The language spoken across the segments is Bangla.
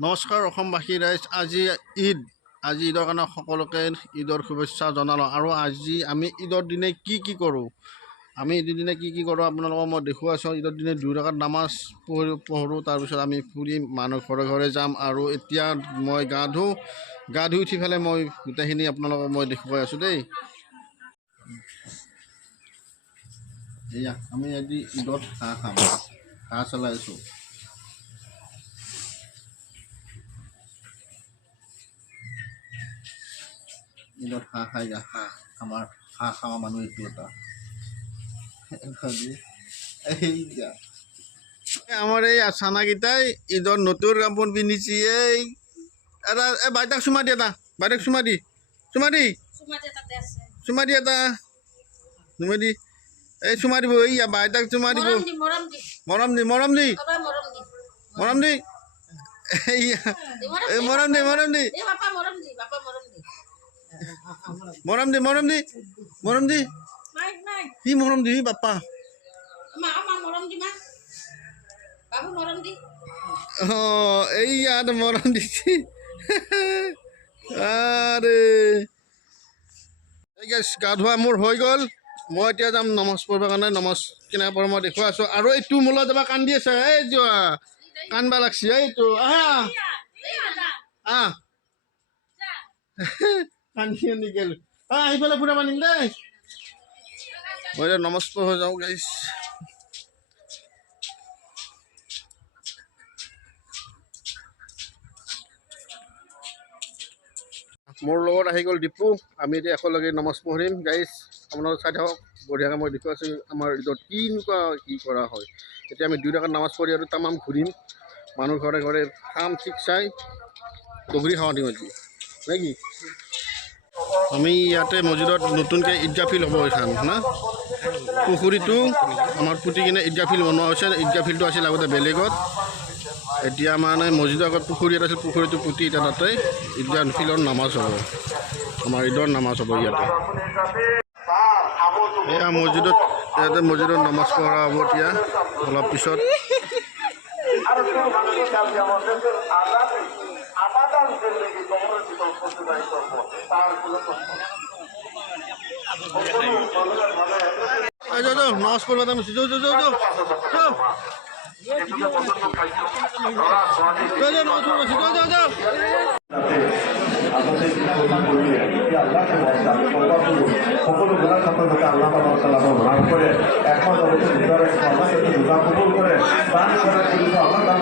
নমস্কাৰ অসমবাসী ৰাইজ আজি ঈদ। আজি ঈদৰ কাৰণে সকলোকে ঈদৰ শুভেচ্ছা জনালোঁ। আৰু আজি আমি ঈদৰ দিনে কি কি কৰোঁ? আমি ঈদৰ দিনে কি কি কৰোঁ আপোনালোকক মই দেখুৱাইছোঁ। ঈদৰ দিনে দুই টকাত নামাজ পঢ়ি পঢ়োঁ তাৰপিছত আমি ফুৰিম মানুহ ঘৰে ঘৰে যাম আৰু এতিয়া মই গা ধুওঁ গা ধুই উঠি পেলাই মই গোটেইখিনি আপোনালোকক মই দেখুৱাই আছোঁ দেই। এয়া আমি আজি ঈদত হাঁহ খাম হাঁহ চলাইছোঁ ঈদত হাঁহ খাই যা হাঁহ আমাৰ হাঁহ খাৱা মানুহ এইটো এটা। এই যা। আমাৰ এই চানাকেইটাই ঈদৰ নতুন কাপোৰ পিন্ধিছে এই এটা এই বাইদেউক চুমা দি এটা বাইদেউক চুমা দি চুমা দি। চুমা দি এটা। চুমা দি। এই চুমা দিব এই বাইদেউক চুমা দিব। মৰম দি মৰম দি। মৰম দি এই মৰম দি মৰম দি মৰম দি। মৰম দি মৰম দি মৰম দি। কি মৰম দি বাপ্পা? দি অঁ এই ইয়াত মৰম দিছে। আৰে। গা ধোৱা মোৰ হৈ গ'ল। মই এতিয়া যাম নমাজ পঢ়িবৰ কাৰণে নমাজ কেনেকৈ পঢ়ো মই দেখুৱাই আছোঁ। আৰু এইটো মোলৈ যাবা কান্দি আছে। এই যোৱা কান্দবা লাগছি। এইটো আহা। আহ। কান্দি গেল। আহ পেলাই ফুৰাব নিম দেই। মই নমাজ পঢ়িব যাওঁ গাইছ মোৰ লগত আহি গ'ল ডিপু আমি এতিয়া একেলগে নমাজ পঢ়িম গাইজ আপোনালোকে চাই থাকক বঢ়িয়াকৈ মই দেখুৱাইছোঁ আমাৰ ঈদত কেনেকুৱা কি কৰা হয়। এতিয়া আমি দুই টকাত নামাজ পঢ়ি আৰু তামাম ঘূৰিম। মানুহ ঘৰে ঘৰে খাম ঠিক চাই। দগৰি খাওঁ দিম আজি। নে কি? আমি ইয়াতে মছজিদত নতুনকৈ ঈদগাহ ফিল্ড হ'ব এইখন, না? পুখুৰীটো আমাৰ পুতি কিনে ঈদগাহ ফিল্ড বনোৱা হৈছে ঈদগাহ ফিল্ডটো আছিল আগতে বেলেগত। এতিয়া মানে মছজিদৰ আগত পুখুৰী এটা আছিল, পুখুৰীটো পুতি এতিয়া তাতে ঈদগাহ ফিল্ডৰ নামাজ হ'ব। আমাৰ ঈদৰ নামাজ হ'ব ইয়াতে। এয়া মছজিদত ইয়াতে মছজিদত নামাজ পঢ়া হ'ব এতিয়া। অলপ পিছত। যাও যাও, নামাজ পঢ়িব যাম যাও যাও যাও যাও যাও। পড়িব সকল গুনাহ খাতা আল্লাহ তাআলা করে দোয়া কবুল করে দান করার জন্য আল্লাহ দান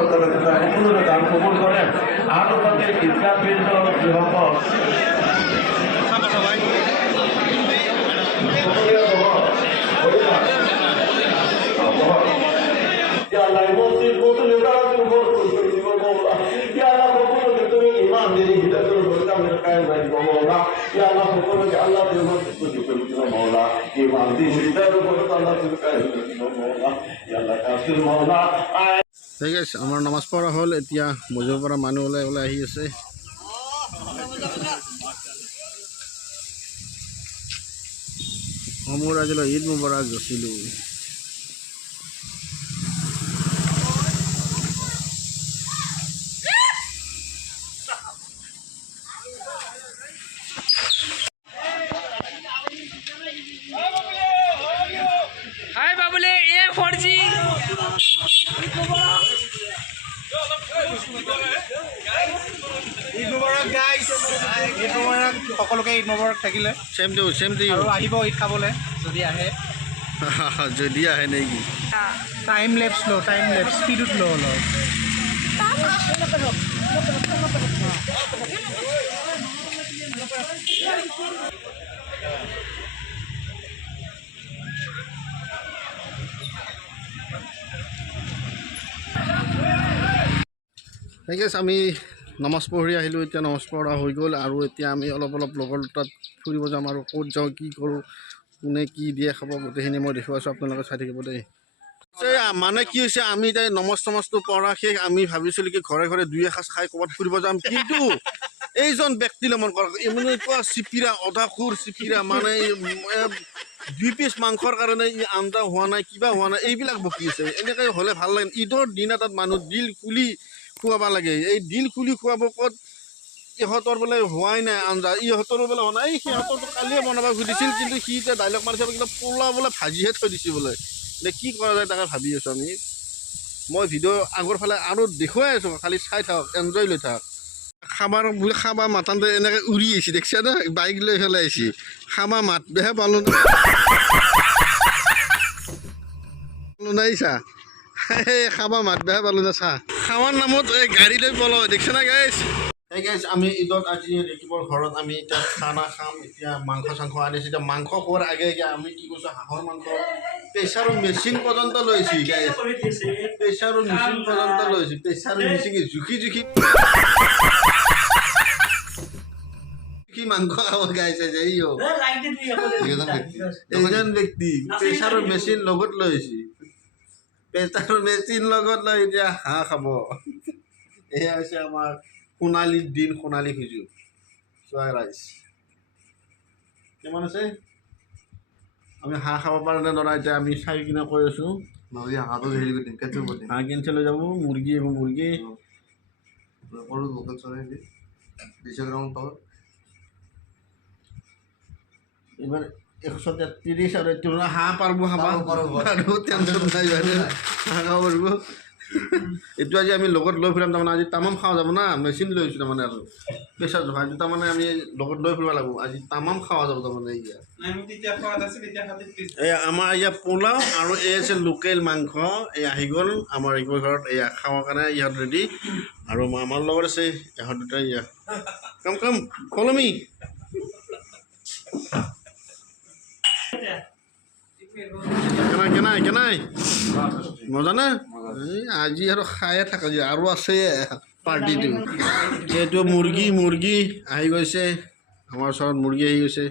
আর তাদের ঈদগাহ ফিল্ড মওলা ঠিক আছে আমাৰ নামাজ পঢ়া হ'ল, এতিয়া মছজিদৰ পৰা মানুহ ওলাই ওলাই আহি আছে। মোৰ আজিলৈ ঈদ মুবাৰক গৈছিলোঁ hi বাবুলে A four G Eid Mubarak guys Eid Mubarak সকলোকে ঈদ মুবাৰক থাকিলে। চেম টু চেম টু আৰু আহিব ঈদ খাবলৈ যদি আহে। যদি আহে নেকি? টাইম লেপছ ল' টাইম লেপছ স্পীডত ল' অলপ। আমি নামাজ পঢ়ি আহিলোঁ এতিয়া নামাজ পঢ়া হৈ গ'ল আৰু এতিয়া আমি অলপ অলপ লগৰ তাত ফুৰিব যাম আৰু ক'ত যাওঁ কি কৰোঁ কোনে কি দিয়ে খাব গোটেইখিনি মই দেখুৱাইছোঁ আপোনালোকে চাই থাকিব দেই। মানে কি হৈছে আমি এতিয়া নমাজ চমাজটো পঢ়া শেষ আমি ভাবিছিলোঁ কি ঘৰে ঘৰে দুই এসাঁজ খাই ক'ৰবাত ফুৰিব যাম কিন্তু এইজন ব্যক্তিলৈ মন কৰক এনেকুৱা চিপিৰা অধা খুৰ চিপিৰা মানে দুই পিচ মাংসৰ কাৰণে ই আঞ্জা হোৱা নাই কিবা হোৱা নাই এইবিলাক বকি আছে। এনেকৈ হ'লে ভাল লাগে ঈদৰ দিন এটাত মানুহ দিল খুলি খুৱাব লাগে। এই দিল খুলি খুৱাব ক'ত? ইহঁতৰ বোলে হোৱাই নাই আঞ্জা। ইহঁতৰো বোলে হোৱা নাই। সিহঁতৰতো কালিয়ে বনাব খুজিছিল কিন্তু সি এতিয়া ডাইলগ মাৰিছে কিন্তু পোলাও বোলে ভাজিহে থৈ দিছে বোলে। এতিয়া কি কৰা যায় তাকে ভাবি আছোঁ আমি। মই ভিডিঅ' আগৰ ফালে আৰু দেখুৱাই আছোঁ খালি চাই থাকক এনজয় লৈ থাকক। খাবাৰ বোলে খাবা মাতানতে এনেকৈ উৰি আহিছে দেখিছা না? বাইক লৈ পেলাই আহিছে। খাবা মাতবেহে পালোঁ পালোঁ নাই চা। এই খাবা মাতবেহে পালোঁ না চা। খাৱাৰ নামত এই গাড়ী লৈ পলাও দেখিছা না গাইছ এই গাইছ আমি ঈদত আজি ৰেকিবৰ ঘৰত আমি এতিয়া খানা খাম এতিয়া মাংস চাংস আনিছোঁ। এতিয়া মাংস খোৱাৰ আগে আগে আমি কি কৈছোঁ হাঁহৰ মাংস। প্ৰেছাৰৰ মেচিন পৰ্যন্ত লৈছে গাইছ প্ৰেছাৰৰ মেচিন পৰ্যন্ত লৈছে প্ৰেছাৰৰ মেচিন জুখি জুখি কি মাংস খাব গাইছে যে। এইজন ব্যক্তি প্ৰেছাৰৰ মেচিন লগত লৈছে। প্ৰেছাৰৰ মেচিন লগত লৈ এতিয়া হাঁহ খাব। এয়া হৈছে আমাৰ সোণালী দিন সোণালী সুযোগ। চোৱা ৰাইজ কিমান আছে? আমি হাঁহ খাব পৰা নাই ধৰা এতিয়া আমি চাই কিনে কৈ আছোঁ। হাঁহ কিনছে লৈ যাব মুৰ্গী এইবোৰ মুৰ্গী। সৰু লোকেল চৰাই দি দুইশ গ্ৰাম তলত এইবাৰ আৰু এইটো হাঁহ পাৰিব খাব পাৰব, পাৰব। আৰু টেনশ্যন নাই হাঁহ খাব পাৰিব। এইটো আজি আমি লগত লৈ ফুৰাম তাৰমানে আজি তামাম খাৱা যাব না মেচিন লৈ আহিছোঁ তাৰমানে আৰু। প্ৰেছাৰ জোখা এইটো তাৰমানে আমি লগত লৈ ফুৰিব লাগিব। আজি তামাম খাৱা যাব তাৰমানে এতিয়া। এই আমাৰ ইয়াত পোলাও আৰু এই আছে লোকেল মাংস। এই আহি গ'ল আমাৰ এইবোৰ ঘৰত এয়া খাবৰ কাৰণে ইহঁত ৰেডি আৰু আমাৰ লগত আছে ইহঁত দুটা ইয়া কাম কাম ফলমি কেনাই কেনাই কেনাই মজা নে? আজি আৰু খায়ে থাকা আৰু আছে পাৰ্টিটো। এইটো মুৰ্গী মুৰ্গী আহি গৈছে। আমাৰ ওচৰত মুৰ্গী আহি গৈছে।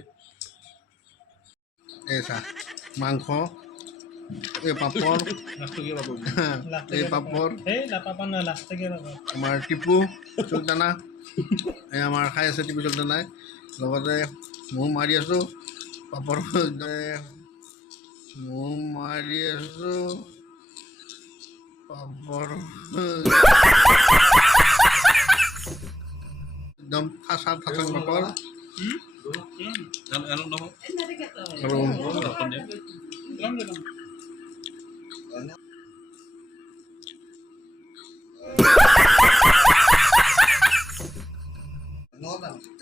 এই চা, মাংস, এই পাপৰ এই পাপৰ, আমাৰ টিপু চুলতানা, এই আমাৰ খাই আছে টিপু চুলতানাই। লগতে ময়ো মাৰি আছোঁ। পাপৰ আছোঁ পাপৰ একদম ফাঁচা পাপৰ আৰু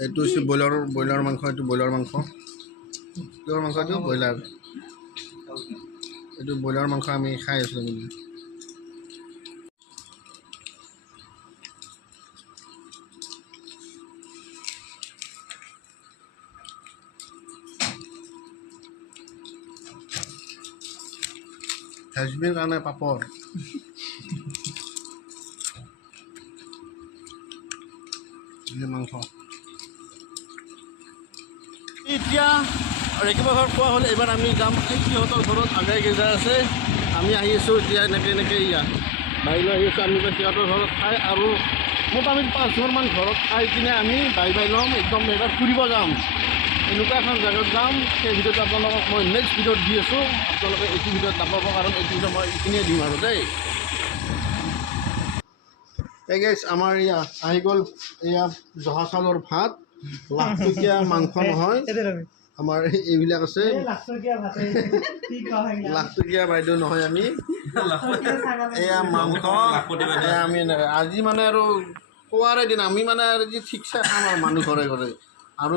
এইটো হৈছে ব্ৰইলাৰৰ ব্ৰইলাৰ মাংস এইটো ব্ৰইলাৰ মাংস। কিহৰ মাংস এইটো broiler এইটো ব্ৰইলাৰ মাংস আমি খাই আছোঁ মানে ফেচবিৰ কাৰণে পাপৰ এই মাংস এতিয়া ৰেকিবৰ ঘৰত খোৱা হ'ল এইবাৰ আমি যাম। সিহঁতৰ ঘৰত আগাই গেজা আছে। আমি আহি আছোঁ এতিয়া এনেকৈ এনেকৈ ইয়া বাহিৰলৈ আহি আছোঁ আমি সিহঁতৰ ঘৰত খাই আৰু মোটামুটি পাঁচঘৰমান ঘৰত খাই কিনে আমি বাই বাই ল'ম। একদম এবাৰ ফুৰিব যাম। এনেকুৱা এখন জেগাত যাম। সেই ভিডিঅ'টো আপোনালোকক মই নেক্সট ভিডিঅ'ত দি আছোঁ। আপোনালোকে এইটো ভিডিঅ'ত নাপাব কাৰণ এইটো ভিডিঅ' মই এইখিনিয়ে দিম আৰু দেই। এই গেছ আমাৰ এয়া আহি গ'ল এয়া জহা চাউলৰ ভাত। লাখটকীয়া মাংস নহয়। আমাৰ এইবিলাক আছে। লাখটকীয়া বাইদেউ নহয় আমি। এয়া মাংস এয়া আমি আজি মানে আৰু খোৱাৰে দিন আমি মানে আজি ঠিকছে খাম আৰু মানুহ ঘৰে ঘৰে। আৰু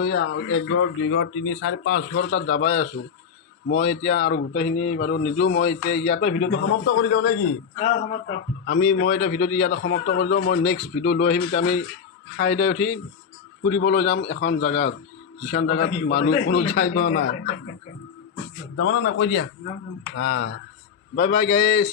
এক ঘৰ দুই ঘৰ তিনি চাৰি পাঁচ ঘৰ তাত যাবাই আছোঁ। মই এতিয়া আৰু গোটেইখিনি বাৰু নিদিওঁ মই এতিয়া ইয়াতে ভিডিঅ'টো সমাপ্ত কৰি দিওঁ নে কি আমি মই এতিয়া ভিডিঅ'টো ইয়াতে সমাপ্ত কৰি দিওঁ মই নেক্সট ভিডিঅ' লৈ আহিম এতিয়া আমি খাই দৈ উঠি ফুৰিবলৈ যাম এখন জেগাত। যিখন জেগাত মানুহ কোনো যাই পোৱা না নাই কৈ দিয়া। হা। বাই বাই গাইছ